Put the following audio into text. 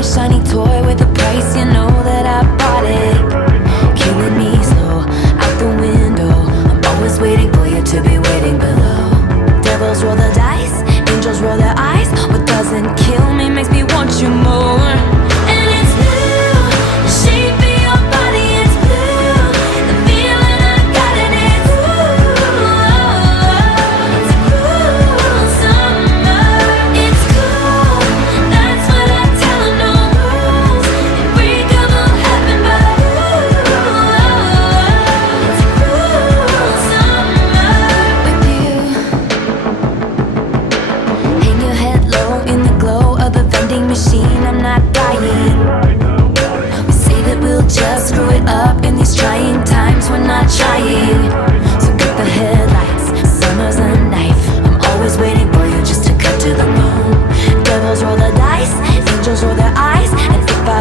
toy, shiny toy with a price, you know that I bought it. Killing me slow, out the window. I'm always waiting for you to be waiting below. Devils roll the dice, angels roll their eyes. What doesn't kill me makes me want you more. And it's blue, the shape of your body, it's blue. The feeling I got it, it's cool summer. It's cool, that's what I tell 'em, no rules. Unbreakable heaven, but it's cool summer with you. Hang your head low in the glow of the vending machine, I'm not dying. We say that we'll just screw it up in these trying times, we're not trying. So get the headlights, summer's a knife. I'm always waiting for you just to cut to the bone. Devils roll the dice, angels roll their eyes. And if I